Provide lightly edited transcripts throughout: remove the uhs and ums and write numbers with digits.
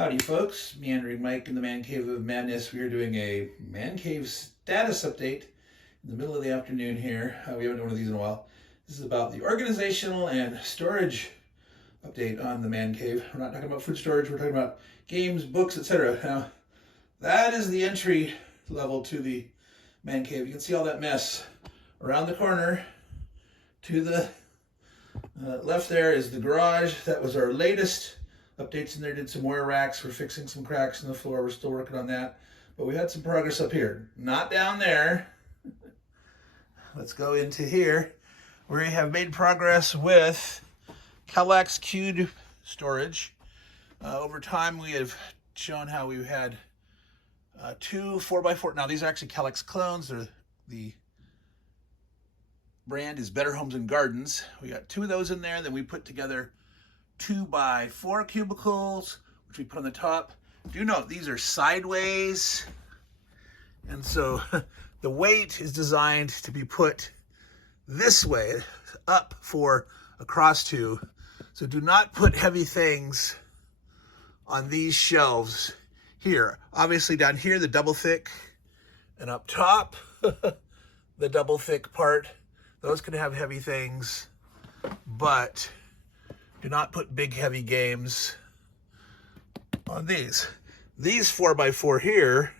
Howdy folks, Meandering Mike in the Man Cave of Madness. We are doing a Man Cave status update in the middle of the afternoon here. We haven't done one of these in a while. This is about the organizational and storage update on the Man Cave. We're not talking about food storage, we're talking about games, books, etc. Now, that is the entry level to the Man Cave. You can see all that mess. Around the corner to the left there is the garage. That was our latest updates in there. Did some more racks. We're fixing some cracks in the floor. We're still working on that. But we had some progress up here. Not down there. Let's go into here. We have made progress with Kellogg's cube storage. Over time, we have shown how we've had two 4x4. Now, these are actually Kellogg's clones. They're the brand is Better Homes and Gardens. We got two of those in there. Then we put together 2x4 cubicles, which we put on the top. Do note these are sideways, and so the weight is designed to be put this way, up for across to. So do not put heavy things on these shelves here. Obviously down here, the double thick, and up top, the double thick part. Those can have heavy things, but do not put big, heavy games on these. These 4x4 here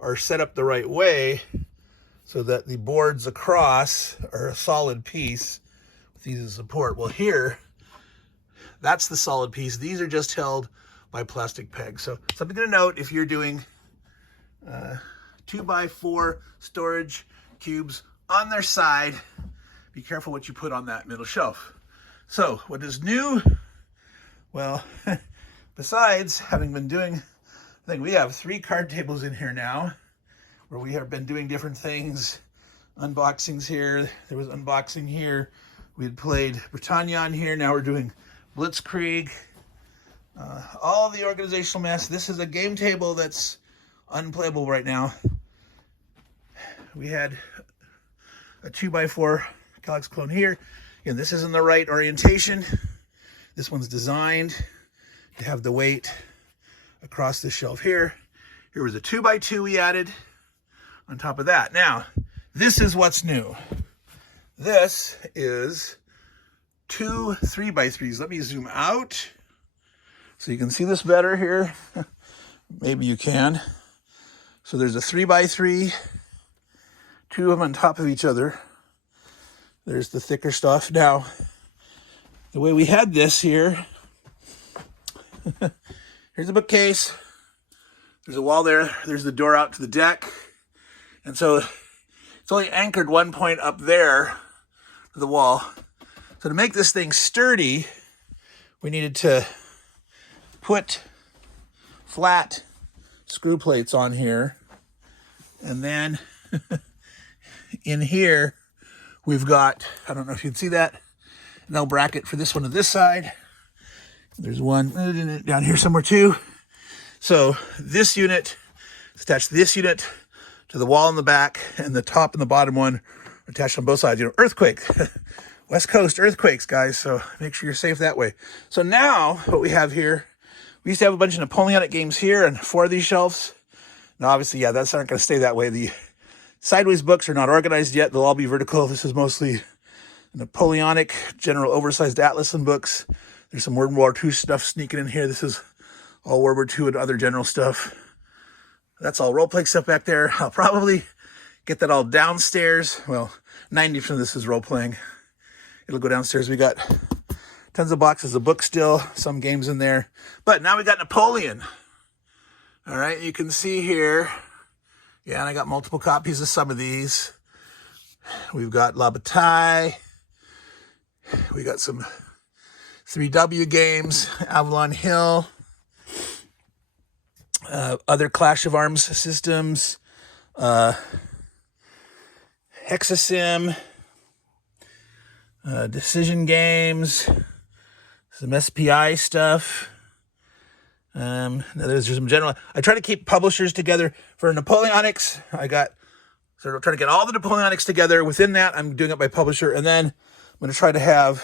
are set up the right way so that the boards across are a solid piece with these as support. Well, here, that's the solid piece. These are just held by plastic pegs. So something to note if you're doing 2x4 storage cubes on their side, be careful what you put on that middle shelf. So, what is new? Well, besides having been doing, I think we have 3 card tables in here now, where we have been doing different things. Unboxings here, there was unboxing here. We had played Britannia on here, now we're doing Blitzkrieg. All the organizational mess. This is a game table that's unplayable right now. We had a 2x4 Kellogg's clone here. And this isn't the right orientation. This one's designed to have the weight across the shelf here. Here was a 2x2 we added on top of that. Now, this is what's new. This is 2 3x3s. Let me zoom out so you can see this better here. Maybe you can. So there's a 3x3, 2 of them on top of each other. There's the thicker stuff. Now, the way we had this here, here's a bookcase. There's a wall there. There's the door out to the deck. And so it's only anchored one point up there to the wall. So to make this thing sturdy, we needed to put flat screw plates on here. And then in here, we've got, I don't know if you can see that, an L bracket for this one to this side. There's one down here somewhere too. So this unit is attached to this unit, to the wall in the back, and the top and the bottom one are attached on both sides. You know, earthquake, West Coast earthquakes, guys, so make sure you're safe that way. So now what we have here, we used to have a bunch of Napoleonic Games here and 4 of these shelves. Now obviously, yeah, that's not going to stay that way. The sideways books are not organized yet. They'll all be vertical. This is mostly Napoleonic, general oversized atlas and books. There's some World War II stuff sneaking in here. This is all World War II and other general stuff. That's all role-playing stuff back there. I'll probably get that all downstairs. Well, 90% of this is role-playing. It'll go downstairs. We got tons of boxes of books still, some games in there. But now we got Napoleon. All right, you can see here. Yeah, and I got multiple copies of some of these. We've got La Bataille. We got some 3W games, Avalon Hill. Other Clash of Arms systems. Hexasim. Decision games. Some SPI stuff. There's some general. I try to keep publishers together for Napoleonics. I got sort of trying to get all the Napoleonics together. Within that, I'm doing it by publisher, and then I'm going to try to have.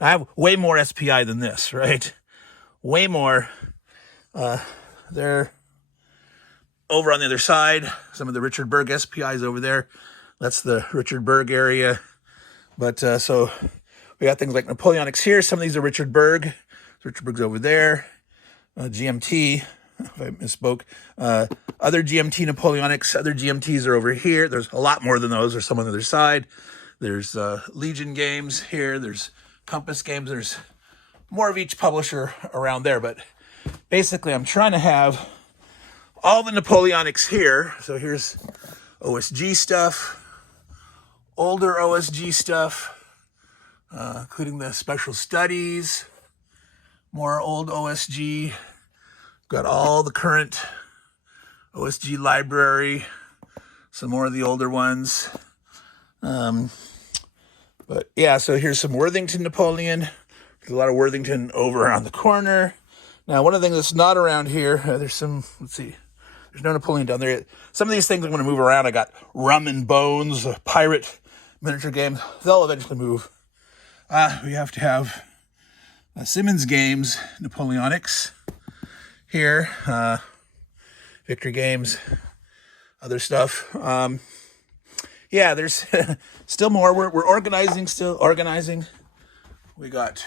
I have way more SPI than this, right? Way more. They're over on the other side. Some of the Richard Berg SPIs over there. That's the Richard Berg area. But so we got things like Napoleonics here. Some of these are Richard Berg. Richard Berg's over there. GMT, if I misspoke. Other GMT Napoleonics, other GMTs are over here. There's a lot more than those. There's some on the other side. There's Legion Games here. There's Compass Games. There's more of each publisher around there. But basically, I'm trying to have all the Napoleonics here. So here's OSG stuff, older OSG stuff, including the special studies, more old OSG. Got all the current OSG library, some more of the older ones. But yeah, so here's some Worthington Napoleon. There's a lot of Worthington over around the corner. Now, one of the things that's not around here, there's some, let's see, there's no Napoleon down there yet. Some of these things I'm going to move around. I got Rum and Bones, a pirate miniature game. They'll eventually move. We have to have Simmons Games, Napoleonics here. Victory Games, other stuff. Yeah, there's still more. We're organizing, still organizing. We got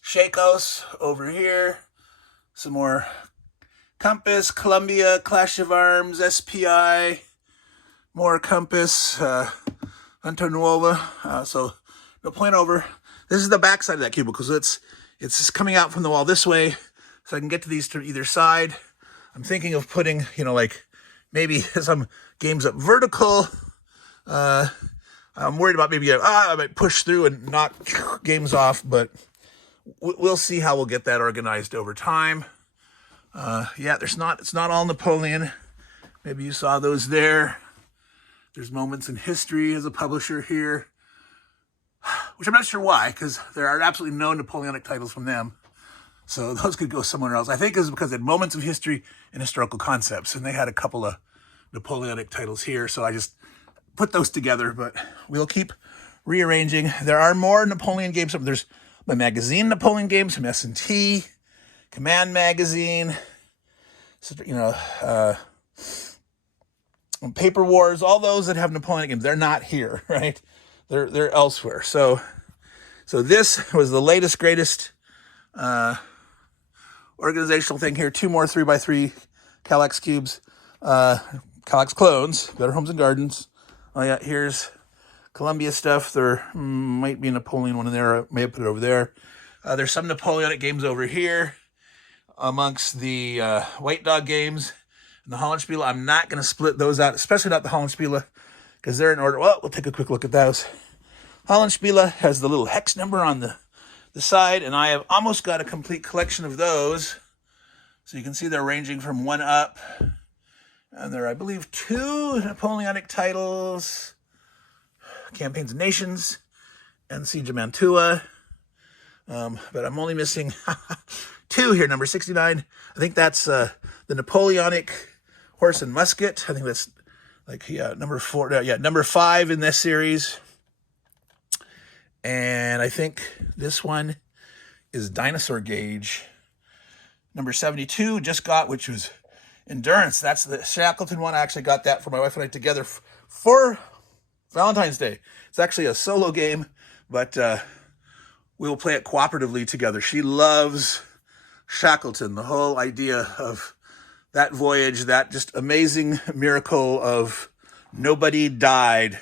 Shakos over here. Some more Compass, Columbia, Clash of Arms, SPI. More Compass, Antonuova. So Napoleon over. This is the back side of that cubicle. So it's just coming out from the wall this way. So I can get to these to either side. I'm thinking of putting, like maybe some games up vertical. I'm worried about maybe I might push through and knock games off, but we'll see how we'll get that organized over time. Yeah, it's not all Napoleon. Maybe you saw those there. There's Moments in History as a publisher here, which I'm not sure why, because there are absolutely no Napoleonic titles from them. So those could go somewhere else. I think it's because they had Moments of History and Historical Concepts, and they had a couple of Napoleonic titles here. So I just put those together, but we'll keep rearranging. There are more Napoleon games. There's my magazine Napoleon games from S&T, Command Magazine, Paper Wars, all those that have Napoleonic games. They're not here, right? They're elsewhere. So this was the latest, greatest organizational thing here. 2 more 3x3 Kallax cubes, Kallax clones, Better Homes and Gardens. Oh yeah, here's Columbia stuff. There might be a Napoleon one in there. I may have put it over there. There's some Napoleonic games over here amongst the White Dog games and the Hollandspiele. I'm not going to split those out, especially not the Hollandspiele, because they're in order. Well, we'll take a quick look at those. Hollandspiele has the little hex number on the side, and I have almost got a complete collection of those. So you can see they're ranging from 1 up. And there are, I believe, 2 Napoleonic titles, Campaigns of Nations and Siege of Mantua. But I'm only missing 2 here, number 69. I think that's the Napoleonic Horse and Musket. I think that's number 4. Number 5 in this series. And I think this one is Dinosaur Gauge. Number 72 just got, which was Endurance. That's the Shackleton one. I actually got that for my wife and I together for Valentine's Day. It's actually a solo game, but we will play it cooperatively together. She loves Shackleton, the whole idea of that voyage, that just amazing miracle of nobody died.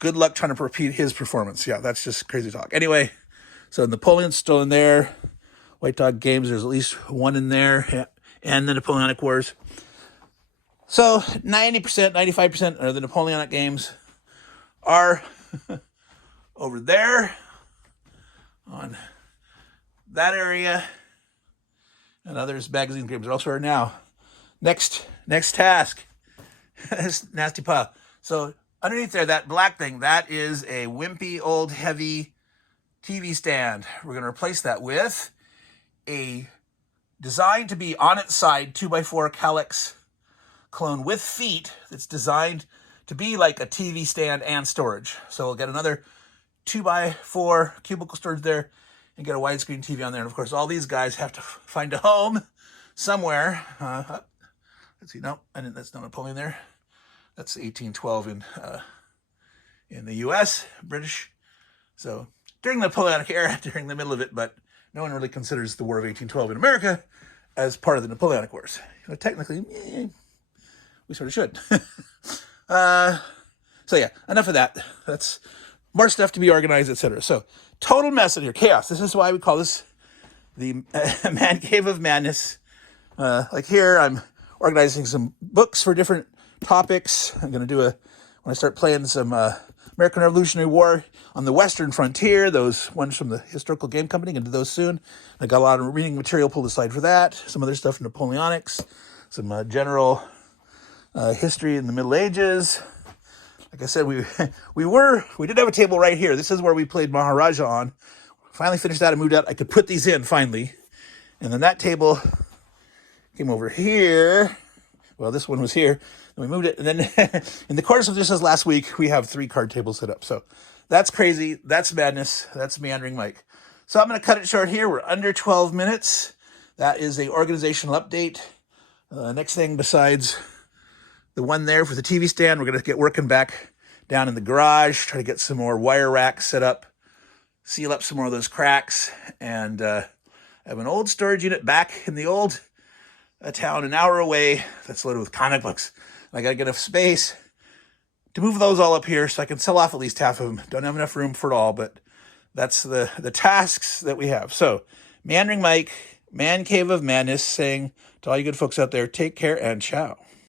Good luck trying to repeat his performance. Yeah, that's just crazy talk. Anyway, so Napoleon's still in there. White Dog Games, there's at least 1 in there. Yeah. And the Napoleonic Wars. So 90%, 95% of the Napoleonic games are over there on that area. And others, magazine games are elsewhere now. Next task. This nasty pile. So underneath there, that black thing, that is a wimpy, old, heavy TV stand. We're going to replace that with a designed to be on its side 2x4 Kallax clone with feet that's designed to be like a TV stand and storage. So we'll get another 2x4 cubicle storage there and get a widescreen TV on there. And of course, all these guys have to find a home somewhere. Let's see. No, that's not Napoleon there. That's 1812 in the U.S., British. So during the Napoleonic era, during the middle of it, but no one really considers the War of 1812 in America as part of the Napoleonic Wars. Technically, we sort of should. So yeah, enough of that. That's more stuff to be organized, etc. So total mess in here, chaos. This is why we call this the Man Cave of Madness. Like here, I'm organizing some books for different topics. I'm going to do when I start playing some American Revolutionary War on the Western Frontier, those ones from the Historical Game Company, going to do those soon. I got a lot of reading material pulled aside for that. Some other stuff from Napoleonics, some general history in the Middle Ages. Like I said, we did have a table right here. This is where we played Maharaja on. Finally finished that and moved out. I could put these in finally. And then that table came over here. Well, this one was here. Then we moved it. And then in the course of just this last week, we have 3 card tables set up. So that's crazy. That's madness. That's Meandering Mike. So I'm going to cut it short here. We're under 12 minutes. That is a organizational update. Next thing besides the one there for the TV stand, we're going to get working back down in the garage, try to get some more wire racks set up, seal up some more of those cracks, and I have an old storage unit back in the old town an hour away that's loaded with comic books. I got to get enough space to move those all up here so I can sell off at least half of them. Don't have enough room for it all, but that's the tasks that we have. So, Meandering Mike, Man Cave of Madness, saying to all you good folks out there, take care and ciao.